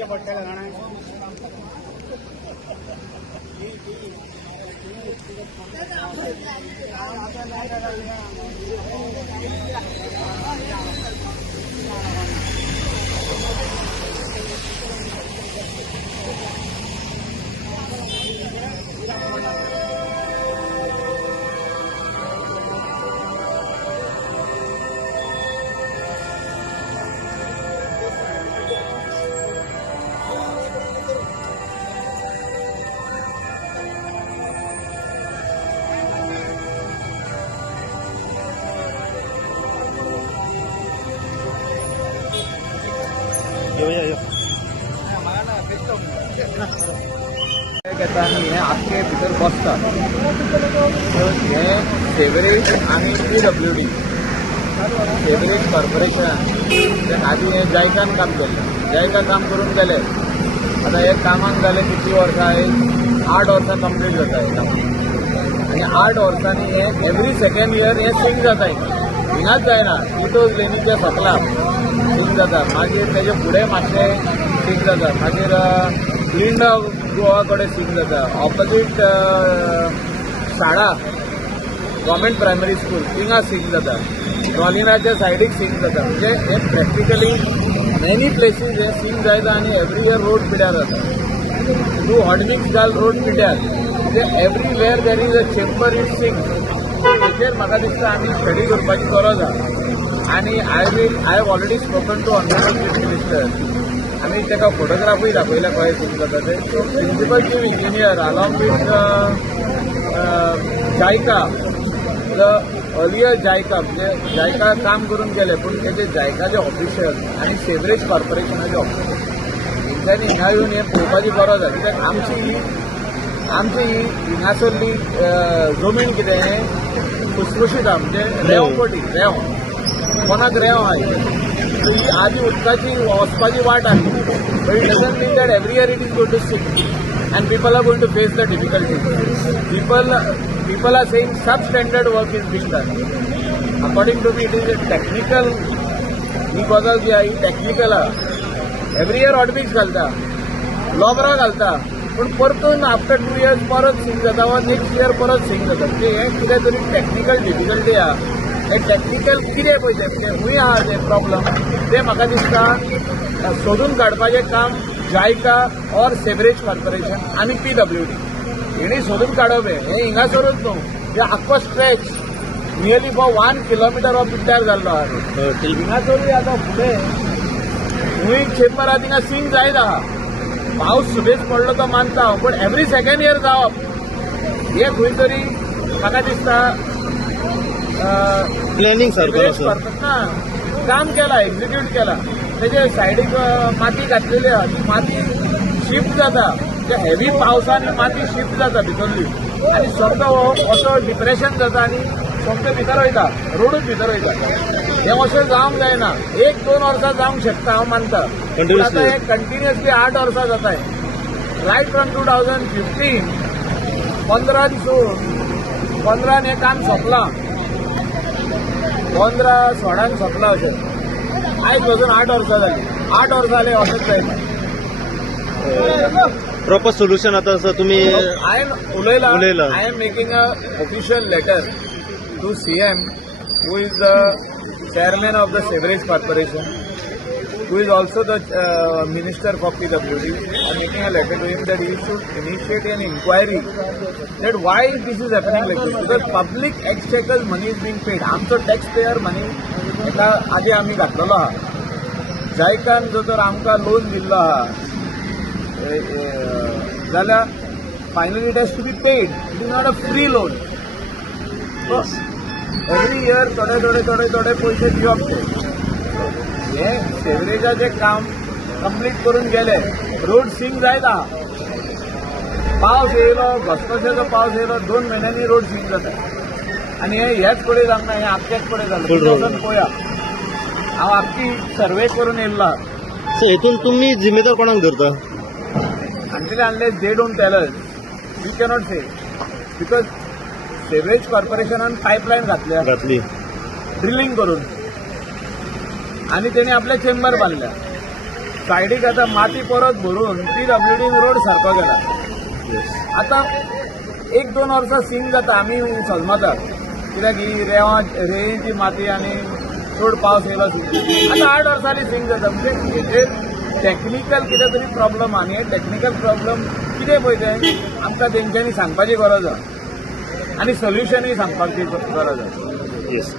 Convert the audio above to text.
हे आख्खे भितर बसता हे सेवरेज आणि PWD सेवरेज कॉर्पोरेशन आधी हे जायकान काम केलं. जायका काम करून गेले. आता हे कामाक जाले किती वर्सां आहेत? 8 वर्सां कंप्लीट जाता हे काम. आणि 8 वर्सांनी हे एवरी सेकंड इयर हे सिंक जाता हिंगाच जायना. टिटोज लेनीच्या सकला सिंक जाता. मागीर तेजे फुडें मातशें सिंक जाता. मागीर क्लीन गोवा कडेन सिंक जाता. ऑपोजीट शाळा गव्हर्मेंट प्रायमरी स्कूल थिंगा सिंक जाता. ट्रॉलिनाच्या सायडीक सिंक जाता. म्हणजे हे प्रॅक्टिकली मेनी प्लेसीस हे सिंक जायता आनी एवरी इयर रोड पिड्यार जाता. टू हॉटमिक्स घाल रोड पिड्यार म्हणजे everywhere there is a chamber it sink. तेचेर म्हाका दिसता आमी स्टडी करपाची गरज आहा. आनी I have already spoken to honourable chief minister. आमी ताका फोटोग्राफूय दाखयल्या खंय सिंक जाता ते. So principal chief engineer along with JICA the earlier JICA म्हणजे जायका काम करून गेले पूण तेजे जायकाचे ऑफिशियल आनी सेवरेज कॉर्पोरेशनाचे ऑफिशियल तेंच्यांनी हिंगा येवन हें पळोवपाची गरज आसा. कित्याक आमची ही हिंगासरली जमीन कितें खुसखुशीत आहा. म्हणजे रेंवपटी रेंव कोणाक रेंव आहा ही आदी उदकाची वचपाची वाट आसली. But it doesn't mean that every year it is going to sink and people are going to face the difficulties. people are saying substandard work is being done. According to me, it is a technical. ही गजाल जी आहे ही technical आहे. Every year ऑटमिक्स घालता लॉबरा घालता पूण परतून after 2 years परत sink जाता वा नेक्स्ट इयर परत सिंक जाता. म्हणजे हे कितें तरी टेक्निकल डिफिकल्टी आहा. हे टेक्निकल कितें पळय तें म्हणजे खूंय आहा ते प्रॉब्लम ते म्हाका दिसता सोदून काडपाचें काम जायका ऑर सेवरेज कॉर्पोरेशन आनी PWD हेणी सोदून काडप. हे हिंगासरूच न्हू हे आख्खो स्ट्रेच नियरली फॉर 1 kilometer हो पिड्ड्यार जाल्लो आहा. हिंगासरूय आतां फुडें खूंय चेंबर आहा थिंगा सिंक जायत आहा. पावस सुबेज पडलो तो मानता हांव पूण एवरी सेकंड इयर जावप हे खंय तरी म्हाका दिसता प्लॅनिंग सारको काम केला एक्झिक्यूट केला. तेजे सायडीक माती घातलेली आहा. ती माती शिफ्ट जाता. त्या हेवी पावसान माती शिफ्ट जाता भितरली आनी सोमतो असो डिप्रेशन जाता आनी सोमतो भितर वयता रोडूच भितर वयता. हे अशें जावंक जायना. 1-2 वर्सां जावंक शकता हांव मानता. आतां हे कंटिन्युअसली 8 वर्सां जाताय. रायट फ्रॉम 2015 15 हें काम सोंपलां. 15-16 सोंपलां अशें. आयज अजून 8 वर्सां जालीं. 8 वर्सां जाले अशेंच जायना. प्रॉपर सोल्युशन आता असं तुम्ही आय उलयला. I am making a official letter to CM who is the chairman of the Sewerage Corporation, who is also the minister for PWD. I am making a letter to him that he should initiate an inquiry that why this is happening like this. Because public exchequer's money is being paid. आमचो tax payer money एका आधी आम्ही घातलेलो आहा. जायकान जो तर आमकां loan दिल्लो आहा जाल्यार finally it has to be paid. It is not a free loan. Every year थोडे पयशे दिवप. हे सेवरेजाचें काम कंप्लीट करून गेले. रोड सिंक जायत आहा. पावस येयलो घसघशेचो पावस येयलो 2 महिन्यांनी रोड सिंक जाता. आनी हेच कडेन जावना. हे आख्याच कडेन जालें. पळया हांव आख्खी सर्वे करून येयल्लो आहा. सो हेतून तुम्ही जिम्मेदार कोणाक धरता? Until unless they don't tell us, we cannot say. Because Sewerage Corporation pipeline घातली ड्रिलिंग करून आणि त्यांनी आपले चेंबर बांधल्या. सायडीक आतां माती परत भरून PWD रोड सारको केला. आतां 1-2 वर्सां सिंक जाता आमी सलमतात कित्याक ही रेंची माती आनी चड पावस येयलो आतां 8 वर्सांनी सिंक जाता. म्हणजे हेजेर टॅक्निकल कितें तरी प्रॉब्लम आहा. आनी हे टॅक्निकल प्रॉब्लम कितें पळय तें आमकां तेंच्यांनी सांगपाची गरज आहा आनी सोल्युशनूय सांगपाची गरज आहा. येस